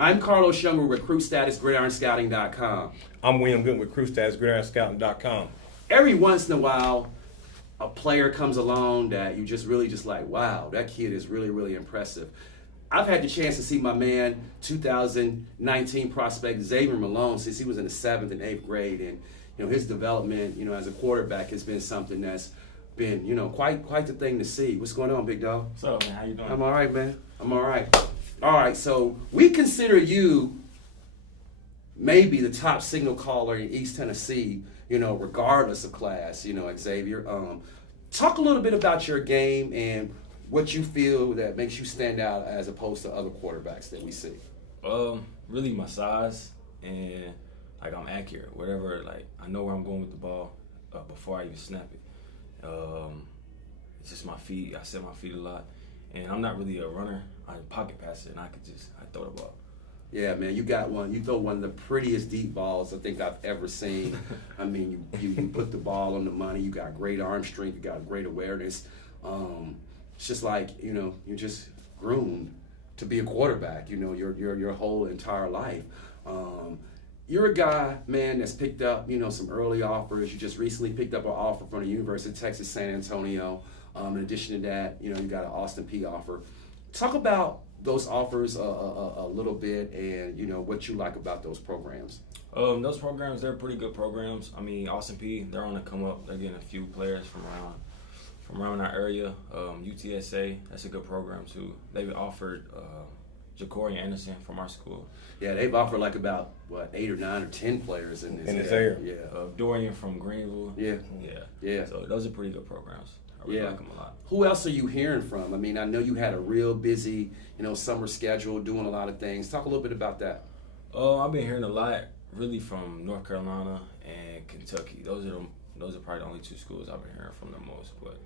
I'm Carlos Young with Recruit Status, GridironScouting.com. I'm William Good with Recruit Status, GridironScouting.com. Every once in a while, a player comes along that you just really like, wow, that kid is really, really impressive. I've had the chance to see my man, 2019 prospect Xavier Malone, since he was in the 7th and 8th grade, and his development, as a quarterback has been something that's been, quite the thing to see. What's going on, big dog? What's up, man? How you doing? I'm all right, man. I'm all right. All right, so we consider you maybe the top signal caller in East Tennessee, regardless of class, Xavier. Talk a little bit about your game and what you feel that makes you stand out as opposed to other quarterbacks that we see. Really my size and I'm accurate. Whatever, I know where I'm going with the ball before I even snap it. It's just my feet. I set my feet a lot, and I'm not really a runner. I'm a pocket passer, and I throw the ball. Yeah, man, you got one. You throw one of the prettiest deep balls I think I've ever seen. I mean, you put the ball on the money. You got great arm strength. You got great awareness. It's just like you're just groomed to be a quarterback. Your whole entire life. You're a guy, man, that's picked up some early offers. You just recently picked up an offer from the University of Texas San Antonio. In addition to that, you got an Austin Peay offer. Talk about those offers a little bit, and what you like about those programs. Those programs, they're pretty good programs. I mean, Austin Peay, they're on the come up. They're getting a few players from around our area. UTSA, that's a good program too. They've offered Ja'Cory Anderson from our school. Yeah, they've offered about 8 or 9 or 10 players in this area. Yeah. Dorian from Greenville. Yeah. So those are pretty good programs. I really like them a lot. Who else are you hearing from? I mean, I know you had a real busy, summer schedule, doing a lot of things. Talk a little bit about that. I've been hearing a lot, really, from North Carolina and Kentucky. Those are probably the only 2 schools I've been hearing from the most. But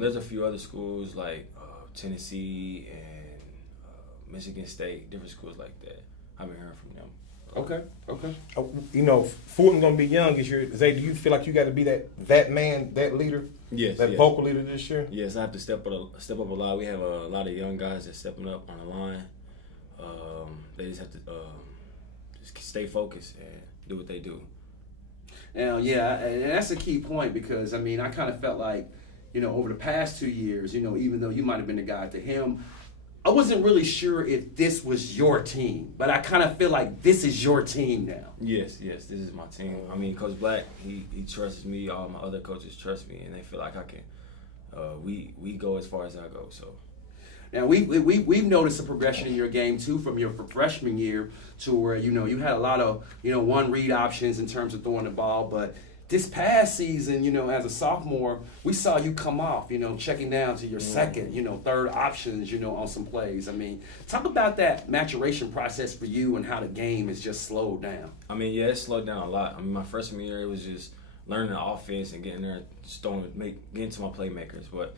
there's a few other schools like Tennessee and Michigan State, different schools like that. I've been hearing from them. Okay. Fulton gonna be young this year. Zay, do you feel like you got to be that man, that leader? Yes. That vocal leader this year? Yes, I have to step up a lot. We have a lot of young guys that's stepping up on the line. They just have to just stay focused and do what they do. Now, yeah, and that's a key point because, I mean, I kind of felt like, over the past 2 years, even though you might have been the guy to him, I wasn't really sure if this was your team, but I kind of feel like this is your team now. Yes, this is my team. I mean, Coach Black, he trusts me. All my other coaches trust me, and they feel like I can. We go as far as I go. So. Now we've noticed a progression in your game too, from your freshman year to where you had a lot of one read options in terms of throwing the ball, but this past season, as a sophomore, we saw you come off, checking down to your second, third options, on some plays. I mean, talk about that maturation process for you and how the game has just slowed down. I mean, yeah, it slowed down a lot. I mean, my freshman year, it was just learning the offense and getting there, getting to my playmakers. But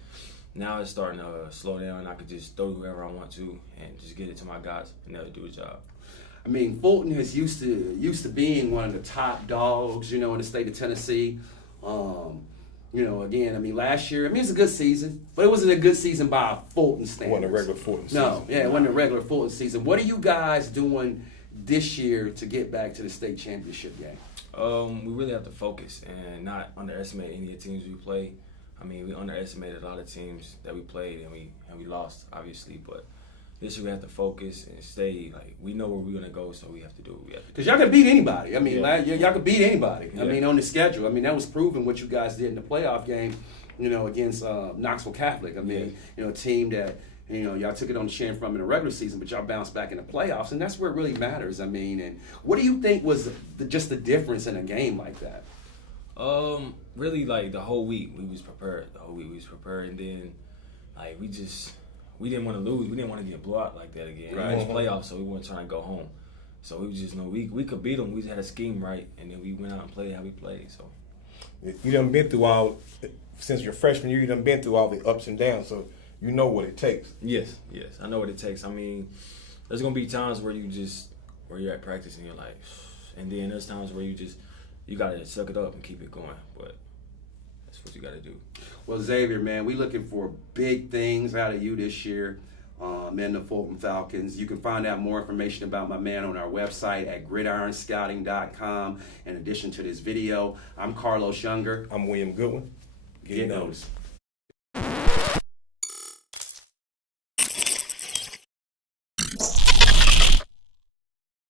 now it's starting to slow down. I could just throw whoever I want to and just get it to my guys and they'll do a job. I mean, Fulton is used to being one of the top dogs, in the state of Tennessee. Again, I mean, last year, it's a good season, but it wasn't a good season by a Fulton standards. It wasn't a regular Fulton season. No, yeah, it wasn't a regular Fulton season. What are you guys doing this year to get back to the state championship game? We really have to focus and not underestimate any of the teams we play. I mean, we underestimated a lot of teams that we played and we lost, obviously, but this year we have to focus and stay, we know where we're going to go, so we have to do what we have to do. Because y'all can beat anybody. I mean, y'all could beat anybody. Yeah. I mean, on the schedule. I mean, that was proven what you guys did in the playoff game, against Knoxville Catholic. I mean, a team that, y'all took it on the chin from in the regular season, but y'all bounced back in the playoffs, and that's where it really matters. I mean, and what do you think was just the difference in a game like that? Really, the whole week we was prepared. And then, we didn't want to lose. We didn't want to get blown out like that again. Right. It was playoffs, so we weren't trying to go home. So we just know we could beat them. We just had a scheme right, and then we went out and played how we played. So you done been through since your freshman year. You done been through all the ups and downs, so you know what it takes. Yes, I know what it takes. I mean, there's gonna be times where you're at practice and you're like, and then there's times where you gotta suck it up and keep it going. But that's what you gotta do. Well, Xavier, man, we looking for big things out of you this year. and the Fulton Falcons. You can find out more information about my man on our website at gridironscouting.com. In addition to this video, I'm Carlos Younger. I'm William Goodwin. Get noticed.